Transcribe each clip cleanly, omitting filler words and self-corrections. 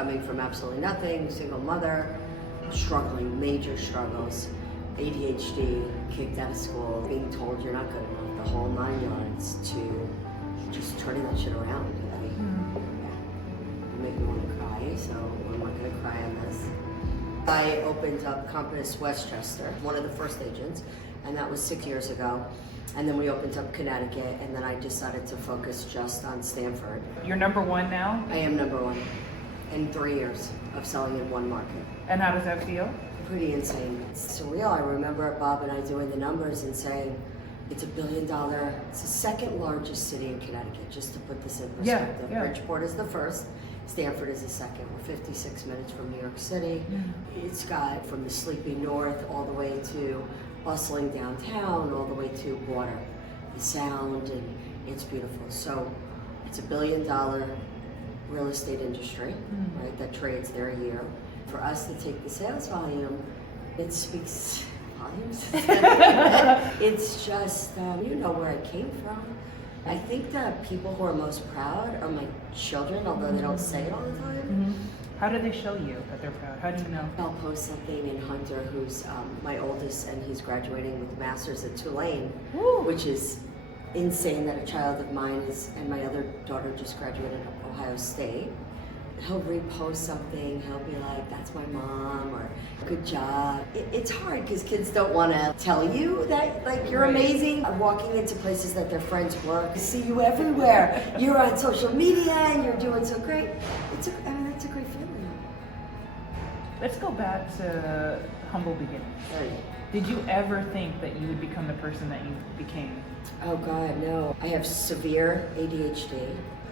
coming from absolutely nothing, single mother, struggling, major struggles, ADHD, kicked out of school, being told you're not good enough, the whole 9 yards, to just turning that shit around. I mean, you make me want to cry, so I'm not going to cry on this. I opened up Compass Westchester, one of the first agents, and that was 6 years ago. And then we opened up Connecticut, and then I decided to focus just on Stamford. You're number one now? I am number one in 3 years of selling in one market. And how does that feel? Pretty insane. It's surreal. I remember Bob and I doing the numbers and saying, it's $1 billion, it's the second largest city in Connecticut, just to put this in perspective. Yeah. Bridgeport is the first, Stamford is the second. We're 56 minutes from New York City. It's got from the sleepy north all the way to bustling downtown, all the way to water, the sound, and it's beautiful. So it's $1 billion real estate industry, right, that trades there a year. For us to take the sales volume, it speaks volumes. It's just, you know where I came from. I think the people who are most proud are my children, although they don't say it all the time. How do they show you that they're proud? How do you know? I'll post something in Hunter, who's my oldest, and he's graduating with a master's at Tulane, which is insane that a child of mine is, and my other daughter just graduated at Ohio State. He'll repost something, he'll be like, that's my mom, or good job. It's hard because kids don't want to tell you that, like, you're amazing. Walking into places that their friends work, see you everywhere. You're on social media and you're doing so great. That's a great feeling. Let's go back to humble beginnings. Right. Did you ever think that you would become the person that you became? Oh God, no. I have severe ADHD.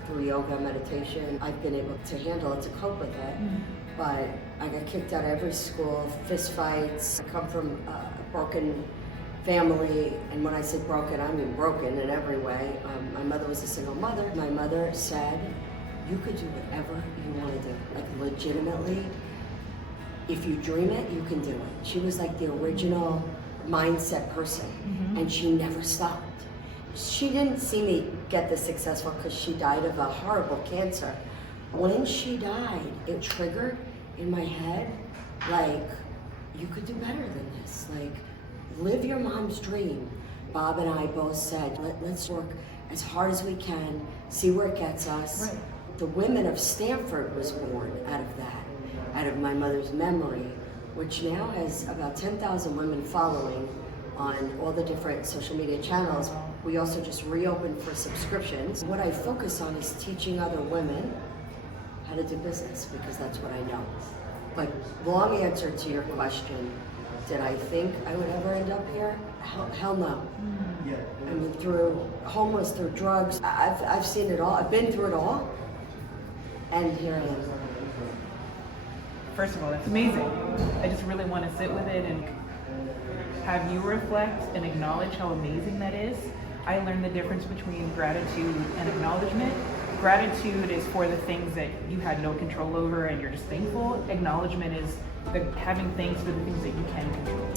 Through yoga, meditation, I've been able to handle it, to cope with it. But I got kicked out of every school, fist fights. I come from a broken family, and when I say broken, I mean broken in every way. My mother was a single mother. My mother said, you could do whatever you want to do. Like, legitimately, if you dream it, you can do it. She was like the original mindset person, and she never stopped. She didn't see me get this successful because she died of a horrible cancer. When she died, it triggered in my head, like, you could do better than this. Like, live your mom's dream. Bob and I both said, let's work as hard as we can, see where it gets us. Right. The Women of Stamford was born out of that, out of my mother's memory, which now has about 10,000 women following on all the different social media channels. We also just reopened for subscriptions. What I focus on is teaching other women how to do business, because that's what I know. But long answer to your question, did I think I would ever end up here? Hell no. I mean, through homeless, through drugs, I've seen it all. I've been through it all, and here I am. First of all, that's amazing. I just really want to sit with it and have you reflect and acknowledge how amazing that is. I learned the difference between gratitude and acknowledgement. Gratitude is for the things that you had no control over and you're just thankful. Acknowledgement is having thanks for the things that you can control.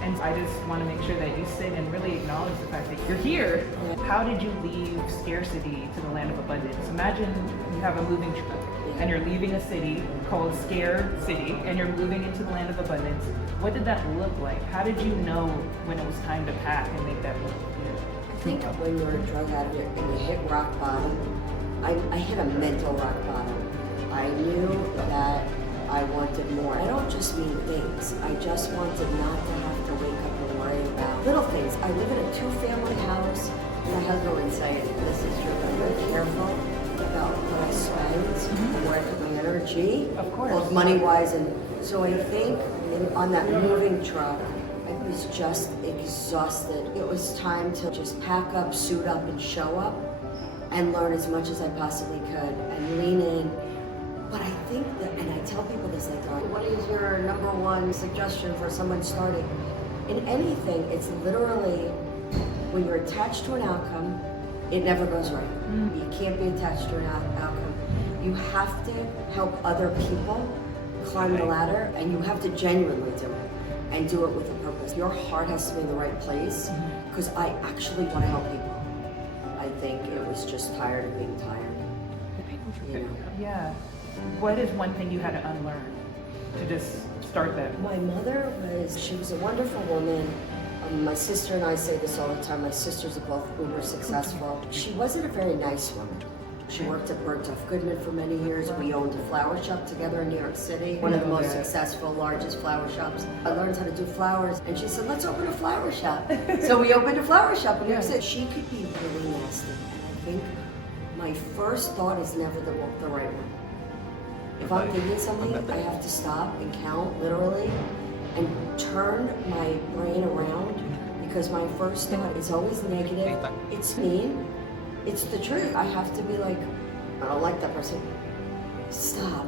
And I just want to make sure that you sit and really acknowledge the fact that you're here. How did you leave scarcity to the land of abundance? Imagine you have a moving truck and you're leaving a city called Scare City and you're moving into the land of abundance. What did that look like? How did you know when it was time to pack and make that move? I think when you're a drug addict and you hit rock bottom, I hit a mental rock bottom. I knew that I wanted more. I don't just mean things. I just wanted not to have to wake up and worry about little things. I live in a 2-family house. My husband would say, this is true, I'm very careful about what I spend and where I put my energy. Of course. Both money-wise, and so I think on that moving truck, I was just exhausted. It was time to just pack up, suit up, and show up and learn as much as I possibly could and lean in. But I think that, and I tell people this, like, what is your number one suggestion for someone starting? In anything, it's literally, when you're attached to an outcome, it never goes right. You can't be attached to an outcome. You have to help other people climb the ladder, and you have to genuinely do it, and do it with a purpose. Your heart has to be in the right place, because I actually want to help people. I think it was just tired of being tired. You know? Yeah. What is one thing you had to unlearn to just start that? My mother she was a wonderful woman. My sister and I say this all the time. My sisters are both uber successful. She wasn't a very nice woman. She worked at Bergdorf Goodman for many years. We owned a flower shop together in New York City, one of the most successful, largest flower shops. I learned how to do flowers, and she said, let's open a flower shop. So we opened a flower shop in New York City. She could be really nasty, and I think my first thought is never the right one. If I'm thinking something, I have to stop and count, literally, and turn my brain around, because my first thought is always negative. It's mean. It's the truth. I have to be like, I don't like that person. Stop.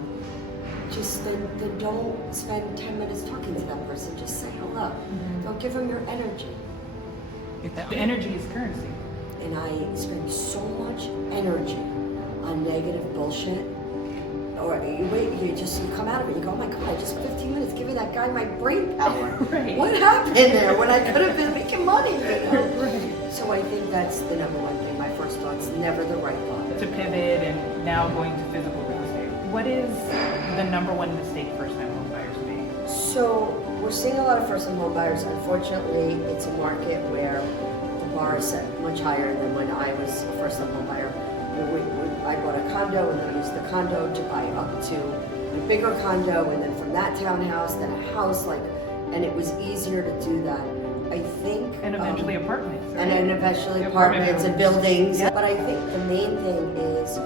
Just then don't spend 10 minutes talking to that person. Just say hello. Don't give them your energy. The energy is currency. And I spend so much energy on negative bullshit. Or you come out of it, you go, oh my God, just 15 minutes giving that guy my brain power. Right. What happened there when I could have been making money? Right. So I think that's the number one thing. My first thought's never the right thought. To pivot and now going to physical real estate. What is the number one mistake first-time home buyers make? So we're seeing a lot of first-time home buyers. Unfortunately, it's a market where the bar is set much higher than when I was a first-time home buyer. I bought a condo, and then I used the condo to buy up to a bigger condo, and then from that townhouse, then a house, and it was easier to do that. I think. And eventually apartments. Right? And then eventually apartments and buildings. Yeah. But I think the main thing is,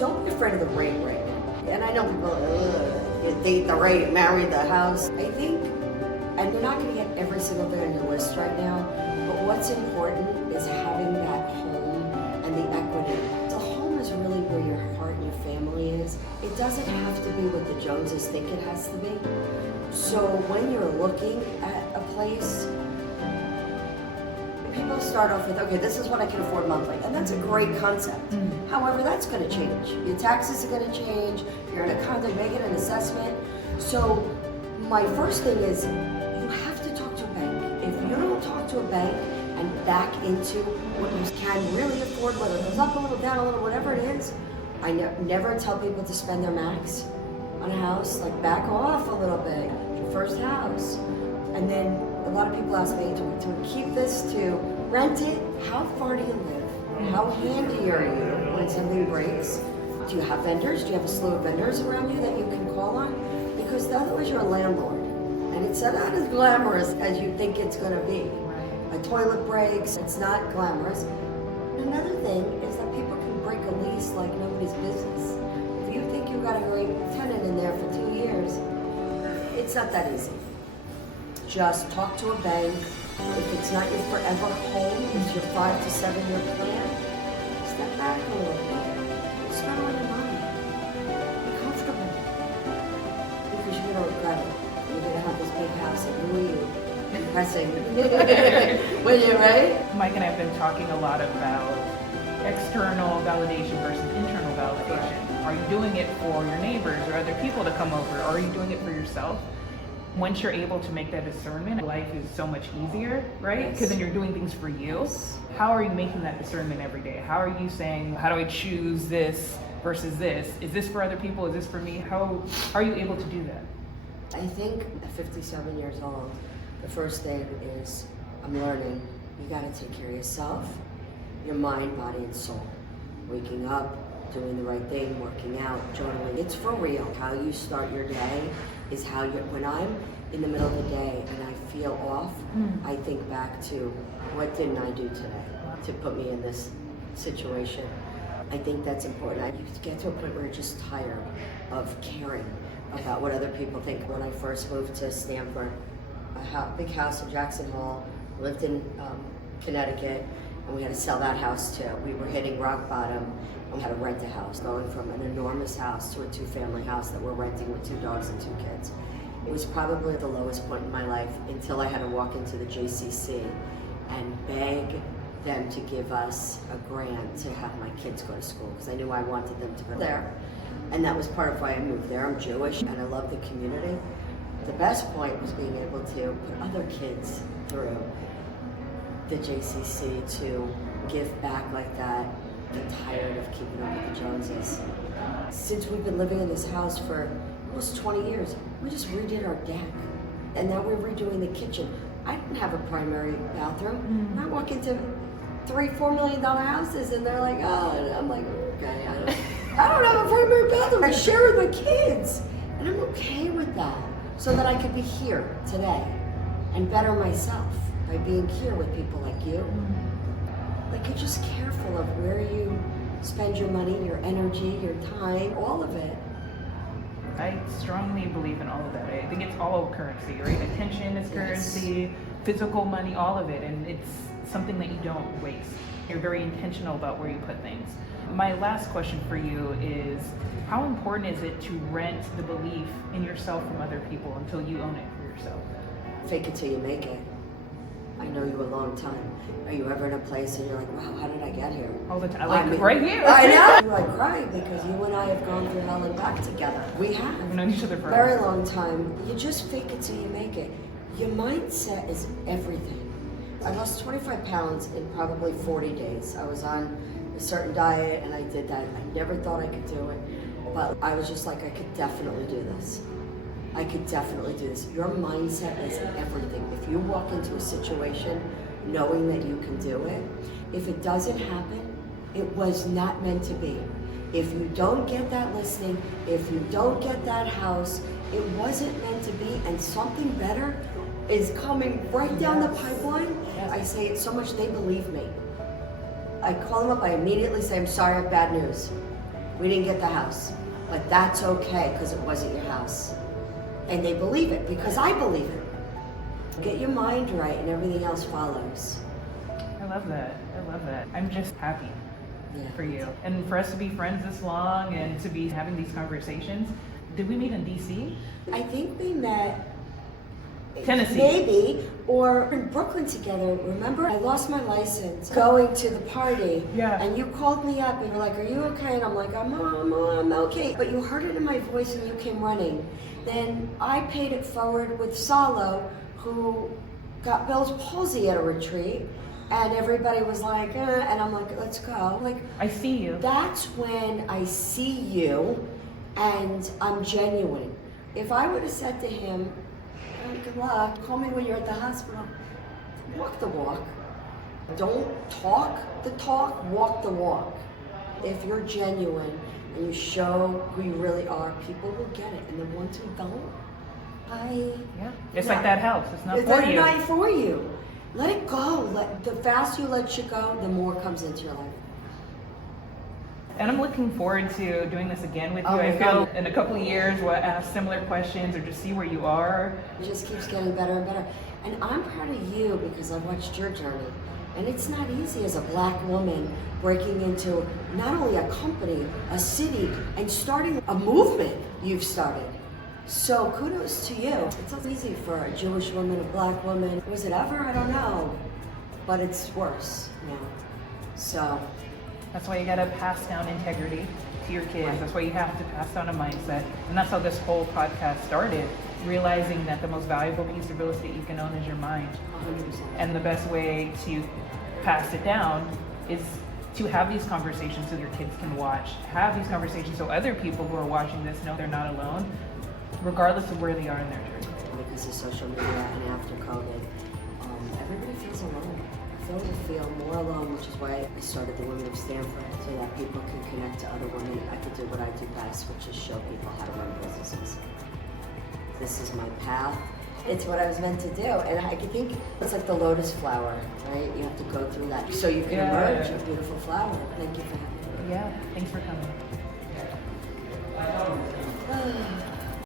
don't be afraid of the rate right now. And I know people, you date the rate, marry the house. I think, and you're not going to get every single thing on your list right now, but what's important is having that home and the equity. The home is really where your heart and your family is. It doesn't have to be what the Joneses think it has to be. So when you're looking at a place, people start off with, okay, this is what I can afford monthly, and that's a great concept. However, that's going to change. Your taxes are going to change. You're in a condo, making an assessment. So my first thing is, you have to talk to a bank. If you don't talk to a bank and back into what you can really afford, whether it goes up a little, down a little, whatever it is, I never tell people to spend their max on a house. Like, back off a little bit. Your first house. And then a lot of people ask me, to keep this, to rent it, how far do you live? How handy are you when something breaks? Do you have vendors? Do you have a slew of vendors around you that you can call on? Because otherwise you're a landlord. And it's not as glamorous as you think it's going to be. A toilet breaks, it's not glamorous. Another thing is that people can break a lease like nobody's business. If you think you've got a great tenant in there for 2 years, it's not that easy. Just talk to a bank. If it's not your forever home, it's your 5 to 7 year plan, step back a little bit. Spend all your money. Be comfortable. Because you're going to regret it. You're going to have this big house that you impressing. When you're right? Mike and I have been talking a lot about external validation versus internal validation. Are you doing it for your neighbors or other people to come over? Or are you doing it for yourself? Once you're able to make that discernment, life is so much easier, right? Because then you're doing things for you. How are you making that discernment every day? How are you saying, how do I choose this versus this? Is this for other people? Is this for me? How are you able to do that? I think at 57 years old, the first thing is, I'm learning, you gotta take care of yourself, your mind, body, and soul. Waking up, doing the right thing, working out, journaling. It's for real. How you start your day is how you, when I'm in the middle of the day and I feel off, I think back to, what didn't I do today to put me in this situation? I think that's important. You get to a point where you're just tired of caring about what other people think. When I first moved to Stamford, a big house in Jackson Hole, lived in Connecticut, and we had to sell that house too. We were hitting rock bottom, and we had to rent a house, going from an enormous house to a 2-family house that we're renting with 2 dogs and 2 kids. It was probably the lowest point in my life until I had to walk into the JCC and beg them to give us a grant to have my kids go to school, because I knew I wanted them to go there. And that was part of why I moved there. I'm Jewish and I love the community. The best point was being able to put other kids through the JCC, to give back like that. I'm tired of keeping up with the Joneses. Since we've been living in this house for almost 20 years, we just redid our deck. And now we're redoing the kitchen. I didn't have a primary bathroom. I walk into $3-4 million houses and they're like, oh, and I'm like, okay, I don't have a primary bathroom. I share with my kids. And I'm okay with that. So that I could be here today and better myself by being here with people like you. Like, you're just careful of where you spend your money, your energy, your time, all of it. I strongly believe in all of that. I think it's all currency, right? Attention is currency, physical money, all of it. And it's something that you don't waste. You're very intentional about where you put things. My last question for you is, how important is it to rent the belief in yourself from other people until you own it for yourself? Fake it till you make it. I know you a long time. Are you ever in a place and you're like, wow, how did I get here? All the time. Like, right here. I know. I cry because you and I have gone through hell and back together. We have. We've known each other for a very long time. You just fake it till you make it. Your mindset is everything. I lost 25 pounds in probably 40 days. I was on a certain diet and I did that. I never thought I could do it, but I was just like, I could definitely do this. I could definitely do this. Your mindset is everything. If you walk into a situation knowing that you can do it, if it doesn't happen, it was not meant to be. If you don't get that listing, if you don't get that house, it wasn't meant to be, and something better is coming right down the pipeline. I say it so much, they believe me. I call them up, I immediately say, I'm sorry, I have bad news. We didn't get the house, but that's okay because it wasn't your house. And they believe it because I believe it. Get your mind right and everything else follows. I love that. I love that. I'm just happy for you. And for us to be friends this long and to be having these conversations. Did we meet in DC? I think we met Tennessee. Maybe, or in Brooklyn together. Remember? I lost my license going to the party. Yeah. And you called me up and you're like, are you okay? And I'm like, I'm okay. But you heard it in my voice and you came running. Then I paid it forward with Salo, who got Bell's palsy at a retreat. And everybody was like, and I'm like, let's go. Like, I see you. That's when I see you and I'm genuine. If I would have said to him, good luck, call me when you're at the hospital, walk the walk. Don't talk the talk, walk the walk. If you're genuine and you show who you really are, people will get it. And the ones who don't, it's like that house. It's not for you. It's not for you. Let it go. The faster you let shit go, the more comes into your life. And I'm looking forward to doing this again with you. I feel in a couple of years we'll ask similar questions or just see where you are. It just keeps getting better and better. And I'm proud of you because I've watched your journey. And it's not easy as a black woman breaking into not only a company, a city, and starting a movement you've started. So kudos to you. It's not easy for a Jewish woman, a black woman. Was it ever? I don't know. But it's worse now. So that's why you gotta pass down integrity to your kids. Right. That's why you have to pass down a mindset. And that's how this whole podcast started, realizing that the most valuable piece of real estate you can own is your mind. 100%. And the best way to pass it down is to have these conversations so your kids can watch. Have these conversations so other people who are watching this know they're not alone, regardless of where they are in their journey. Because of social media and after COVID, everybody feels alone. I feel more alone, which is why I started the Women of Stamford, so that people can connect to other women. I could do what I do best, which is show people how to run businesses. This is my path. It's what I was meant to do. And I can think it's like the lotus flower, right? You have to go through that so you can emerge a beautiful flower. Thank you for having me. Yeah, thanks for coming.